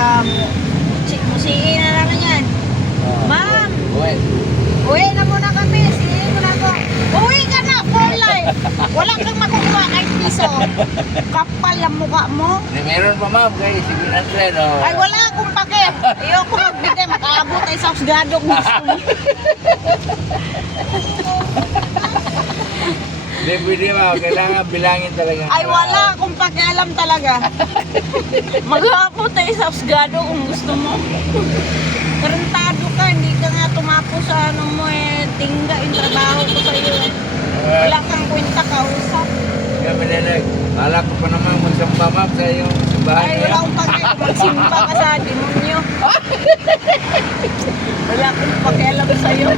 ka musiin na lang yan. Ma'am, uwi na muna kami. Sige mo na ako. Uwi ka na, for life. Wala kang makukuha kahit piso. Kapal ang mukha mo. Meron pa ma'am, kay 700 o. Ay, wala akong pake. Ayoko magbigay, makaabot ay sa usgadong gusto mo. Hindi pwede ma'am, kailangan bilangin talaga. Ay, wala akong pakialam talaga. Mag-aabot ay sa usgado kung gusto mo. Tarantado ka, hindi ka nga tumapos sa ano mo eh. Tingga yung trabaho ko sa iyo. Wala kang kwenta kausap. Kami nilag. Alak ko pa naman magsamba ma'am sa iyong simbahan. Ay, wala akong pakialam. Magsimba ka sa demonyo. Wala akong pakialam sa iyo.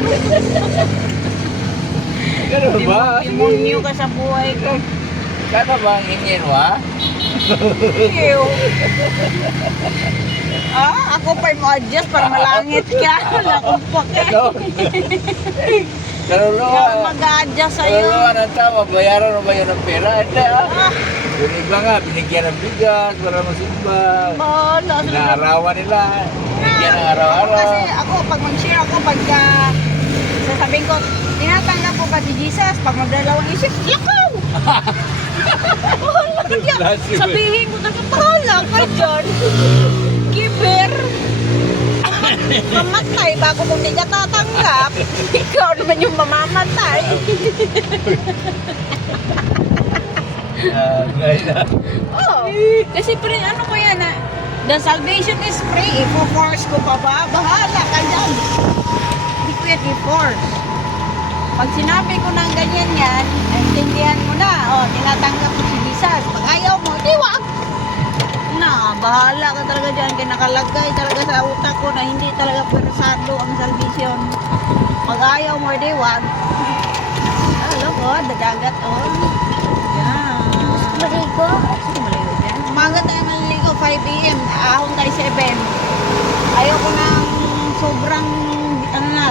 Gano'n ba? Demonyo ka sa buhay ko. Kano ba ang ingin mo ha? Ew. Ah, ako pa mo adjust para malangit ka. Wala akong pakialam. Kaluluwa. Mag-a-adjust sa'yo. Kaluluwa ng tao, bayaran mo ba yun ng pera? Hindi ah. Ah, Yung iba nga, binigyan ng bigas para masimba. bahala. Inaarawan nila. Binigyan ng Ako araw-araw. kasi, ako, pag mag-share ako, pagka sasabihin ko, tinatanggap ko pa si Jesus, pag magdalawang isip, lakaw! Bahala ka dyan. Sabihin ko na, bahala ka dyan. Giver. Mamatay bago mo hindi ka tatanggap. Ikaw naman yung mamamatay. Gaya. Oh, kasi ano ko yan ah. The salvation is free. Ipo-force ko pa ba? Bahala ka dyan. Hindi ko yan i-force. Pag sinabi ko ng ganyan yan, intindihan mo na. Oh, tinatanggap ko si Jesus. Pag ayaw mo, di wag. Na, bahala ka talaga dyan. Kaya nakalagay talaga sa utak ko na hindi talaga persado ang salvation. Pag ayaw mo, di wag. Alam ko, dadagat oh. Yan. Marigo. Sige, malayo dyan. Umaga tayo maliligo, 5 a.m. Ahon tayo 7. Ayaw ko ng sobrang,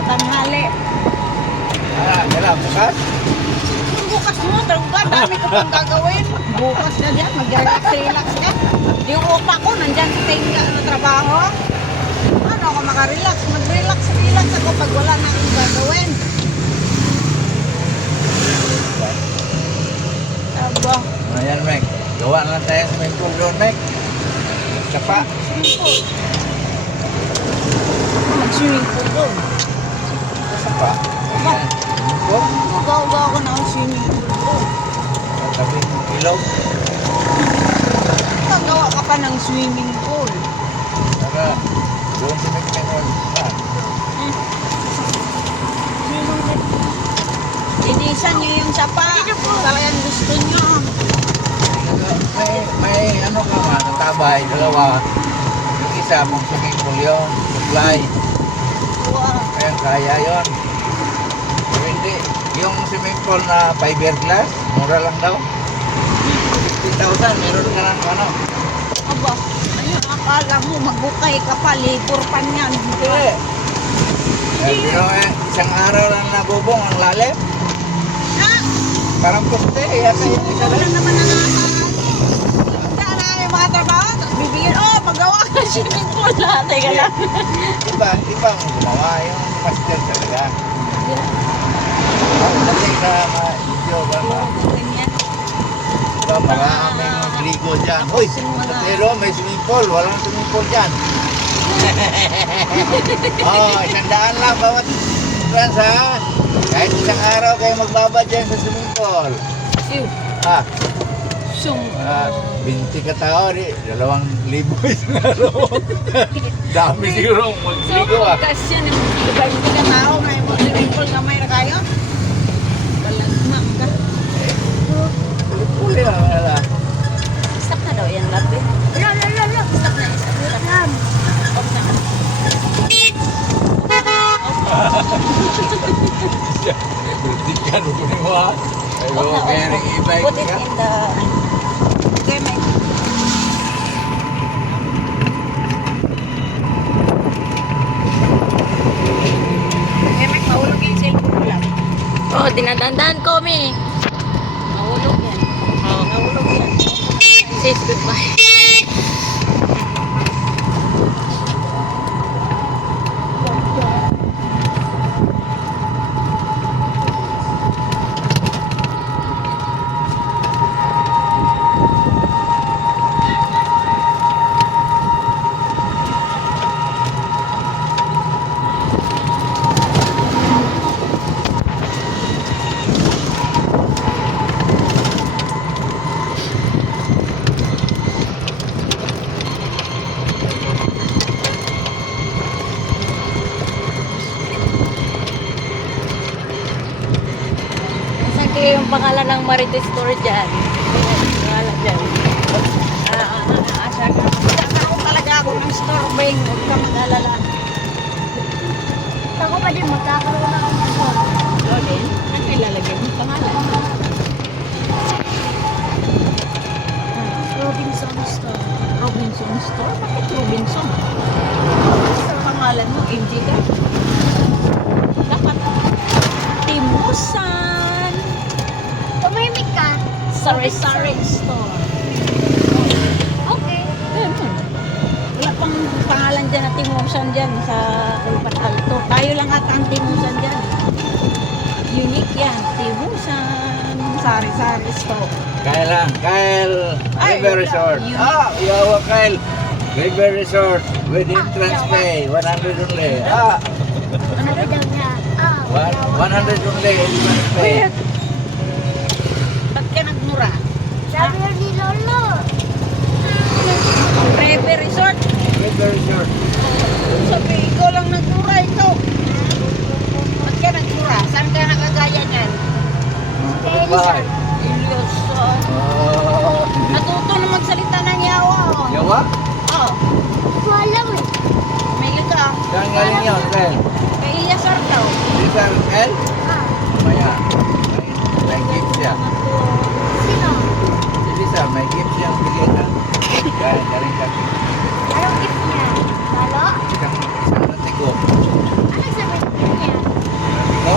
tanghali. Kailan, bukas? Bukas mo, talaga, dami ko pang gagawin. Bukas na dyan, mag-relax ka. Yung utak ko, nandyan sa tingga na trabaho. Ano ako makarelax? Mag-relax ako pag wala na akong gagawin. Aba, Ayan, Mek. Gawa na lang tayo sa main pool doon, Mek. Sapa. simple. Mag-swimming pool doon. Sapa. Ba? Swimming pool. Magawa ko na ang swimming pool doon. Tabi ng ilaw. Magawa ka pa ng swimming pool. Para doon sa Mek na Inisan niyo yung sapa. Talagang gusto niyo. may ano ka man, natabay, dalawa. Yung isa, mong swimming pool yun, supply. Wow. Kaya kaya yun. Pero hindi, yung swimming pool na fiberglass, mura lang daw. 50,000, meron ka ng ano. Aba, ano akala mo magbukay ka pa, labor pa niyan. Hindi. Pero isang araw lang nabubong ang lalim. Ha? Parang puste, yata yung isa Wala lang. naman ang akala na yung mga trabaho. Tapos bibigyan, magawa ka swimming pool na. Teka lang. Iba ang gumawa, yung master talaga. Ang dali sa mga video ba ba? Ganyan. Ito, mga aming magligo dyan. Uy, pero may swimming pool, walang swimming pool dyan. Oh, 100 lang bawat trans ha. Kahit isang araw kayo magbabad dyan sa swimming pool. Ew. Ah, Sum. 20 ka tao, 2,000 isang araw. Dami siguro magligo ah. Kasi yan, hindi ka tao, may mga swimming pool na may na kayo. Balasmak ka. Uli lang wala. Stop na daw yan, labi. Stop na, stop na. Off na. Berarti kan rupanya wah. Ayo, kering e-bike Put it kan. in the... Okay, Mike. Okay, Mike, mahulog yung cellphone ko lang. Oh, dinadandaan ko, Mi. Mahulog yan. Mahulog yan. Says goodbye. pangalan ng Marites Store dyan. Pangalan dyan. Asa ka. Magkakaroon talaga ako ng store, Beng. Huwag ka mag-alala. Ako pa din magkakaroon ng store. Lodin, ano ilalagay mo pangalan? Robinson Store. Robinson Store? Bakit Robinson? Sa pangalan mo, MJ ka? Dapat Timusan. Tumimik ka. Sari-sari store. Okay. Ganun. Wala pang pangalan dyan na Timusan dyan sa Ulpan Alto. Tayo lang at ang Timusan dyan. Unique yan. Timusan. Sari-sari store. Kyle lang, Kyle Ay, River wala. Resort. Yun. Yawa Kyle River Resort with entrance pay 100 only. Ano daw niya? 100 only entrance pay. Wait. Ba't ka nagmura? Sabi ni Lolo. Preve Resort. River Resort. Sabi, ikaw lang nagmura ito. Ba't ka nagmura? Saan ka nakagaya niyan? Bahay. Ilyos. Natuto na magsalita ng yawa. Oh. Yawa? Oh. Wala mo. May ka. Saan galing yun, Kyle? Kay Ilyasar daw. Rizal, Kyle? Maya. May gift siya. Sino? Si Rizal, may gift siyang bilitan. Kyle, galing ka. Anong gift niya? Lolo? Isang natiko. Anong sabi niya? Natiko?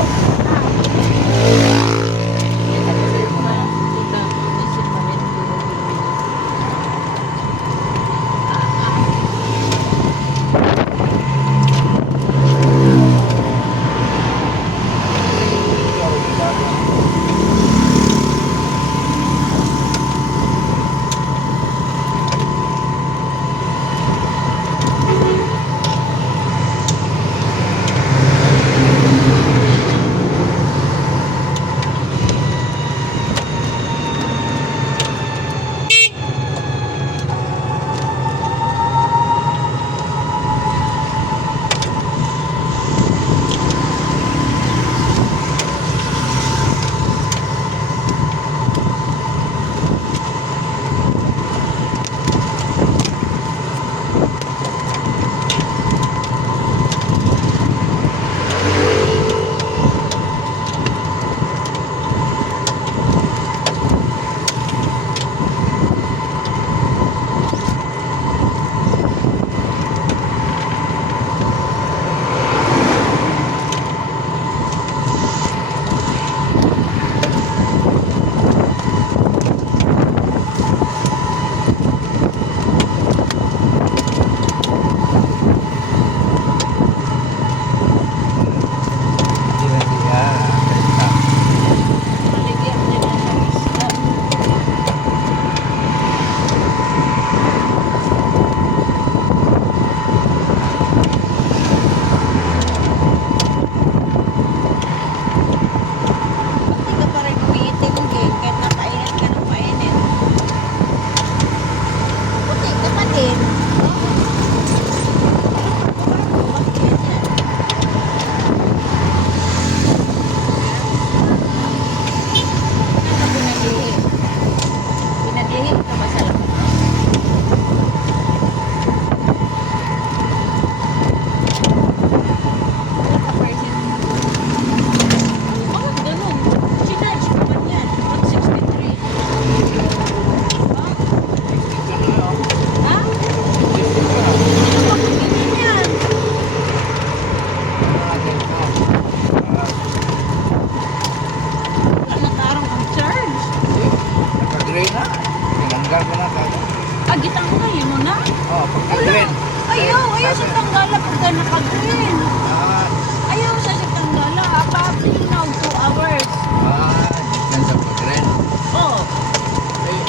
Hindi ka pa rin umiitim, Gen. Kahit nakainit ka ng painit. Puti ka pa din. Pinadihim ka ba sa labas? Bakit ganun? Sinarge ka ba niyan? 163. Ha? Bakit ganyan yan? Wala na tarong ang charge. Naka-green na. Tinanggal ko na kagad. Agitang ko ngayon mo na? Oh, pagka-green. Ayaw sa tanggala pagka naka-green. Ah, Ayaw sa tanggala. Hababling now 2 hours. dyan sa pag-green. Oh, Eh,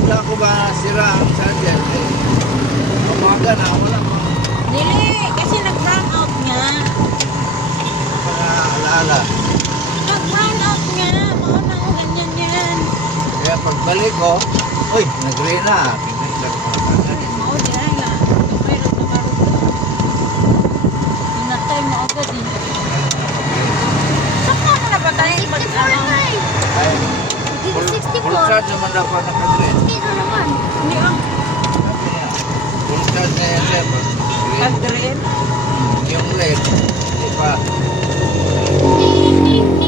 wala ko ba sira ang charger? Umaga na, wala pa. dili. Kasi nag-run out nga. Mga alaala. Nag-run out nga. Mga nang ganyan yan. Kaya pagbalik ko, uy, nag-green na. Pinagdag ko na kagad. Mao di ay nga. Mayroon na karoon. Inatay mo agad eh. Saan ka na ba tayo? 64 na eh. Ay, Dito full 64. charge naman daw pa nakadrin. Dito naman. Hindi ah. Sabi niya, full charge na yan, sir. Pag-drill. Yung LED, di pa.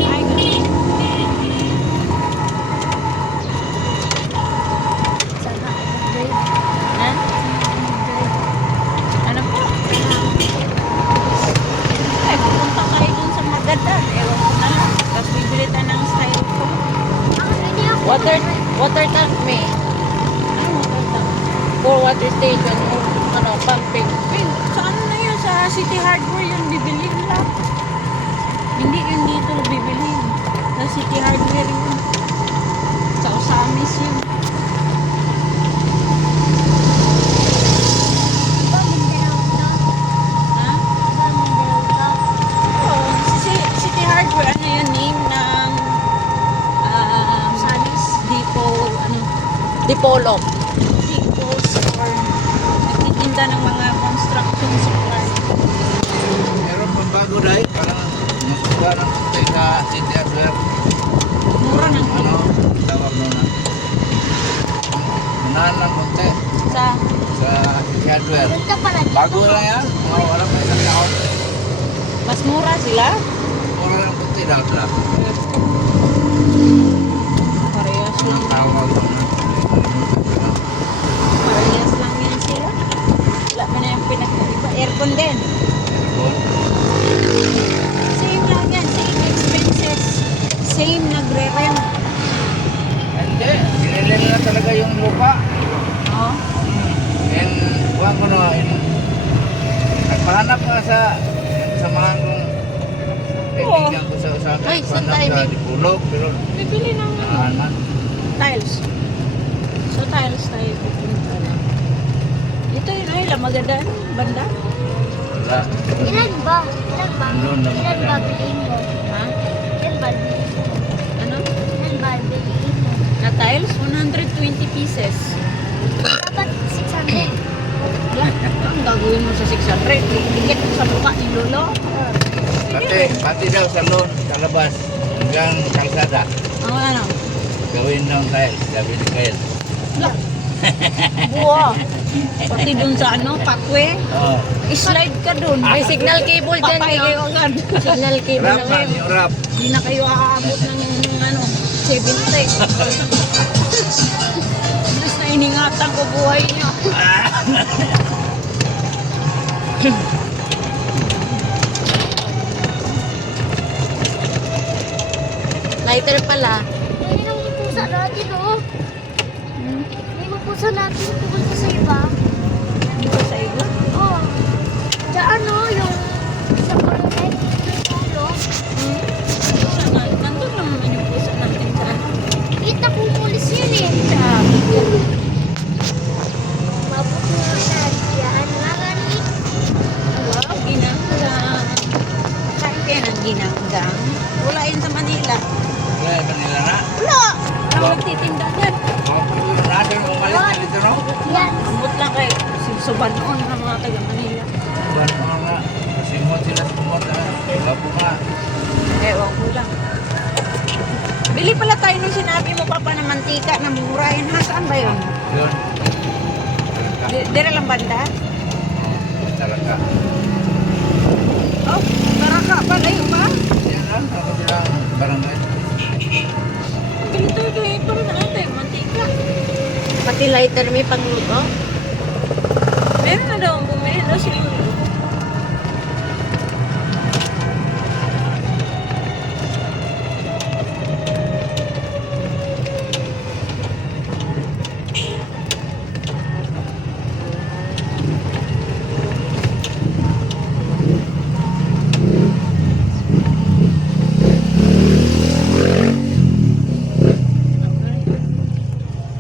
Ay, ganun. Sana upgrade. Ha? Ano po? Ay, pupunta kayo dun sa Magadan. Ewan ko na lang. Tapos bibili tayo ng style ko. Hindi ako. Water tank me. Ano water tank? For water station. Ano, pumping. Wait, sa ano na yun? Sa City Hardware yun bibili lang. Hindi yun dito bibili. Sa City Hardware yun. Sa Osamis yun. Diba Mindanao na? Ha? Diba Mindanao na? Oo, City Hardware, ano yun name ng Sanis. Depot, ano, Dipolog. Depot store. Nagtitinda ng mga construction supplies. Meron pang bago dahil, parang masuga ng kunti sa City Hardware. Mura ng Ano, tawag mo na. Unahan ng kunti sa sa City Hardware. Punta pala dito. Bago lang yan, mga wala pa isang taon. mas mura sila. Mura ng kunti daw lang. Parehas lang. Ang tawag mo na. Parehas lang yan sila. Wala mo na yung pinagkaiba. Aircon din. Same lang yan. Same expenses. Same nagre-rent. Hindi, sinilin na talaga yung lupa. Oh. And, huwag ko na, nagpahanap nga sa samahan kong kaibigan ko sa usapan. Ay, saan tayo, sa babe? Dipulog, pero Bibili ng naanan. tiles. So tiles tayo pupunta na. Ito yun ay Lamagadan, banda. Wala. Ilan ba? Ilan ba? Doon na Ilan ba maganda. bilhin mo? Ha? Ilan ba bilhin mo? Ano? Ilan ba bilhin mo? Na tiles, 120 pieces. Dapat 600. Wala. Ang gagawin mo sa 600? Dikit mo sa mukha ni Lolo. Pati daw sa loan, sa labas, hanggang kalsada. Ang ano? Gawin ng tiles, sabi ni Kyle. Buwa. Pati dun sa ano, pakwe. Oo. Slide ka dun. May signal cable dyan. Papay kayo agad. Signal cable Rap na man, ngayon. yung rap. Hindi na kayo aabot ng ano, 70. Mas na iningatan ko buhay niyo. Lighter pala. May nang pusa natin, oh. May pusa natin pupunta sa iba. Dito sa iba. Oh. Diyan, oh, yung sa Coronel. Ano? Saan na? Nandun lang naman yung pusa natin sa ano. Kita kong pulis yun, eh. Sabi ko. Mabukulan. Yan nga gani. Wow, ginanggang. Saan kaya ng ginanggang? Wala yun sa Manila. Wala ba nila na? Wala! Ang nagtitinda dyan. Siguro natin umalis na dito, no? Yan. Ambot lang kay suban noon ng mga taga Manila. Buwan mo nga. Simot sila sumot. Gapo nga. Ewan ko lang. Bili pala tayo nung sinabi mo papa na mantika na mura yun. Ha, saan ba yun? Yun. Dira lang banda? Talaga. Oh, Taraka pala yun ba? Yan lang. Ako bilang barangay. Bili tayo kayo para na natin, mantika. Pati lighter may pangluto. Meron na daw ang bumili daw si Lulu.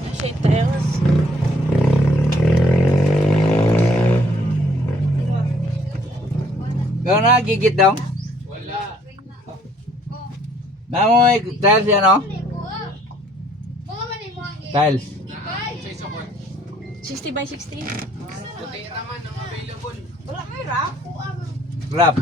Kasi tiles. Ikaw na, gigit daw? Wala. Namo may tiles yan, no? Tiles. 60 by 60. Wala may wrap. Wrap.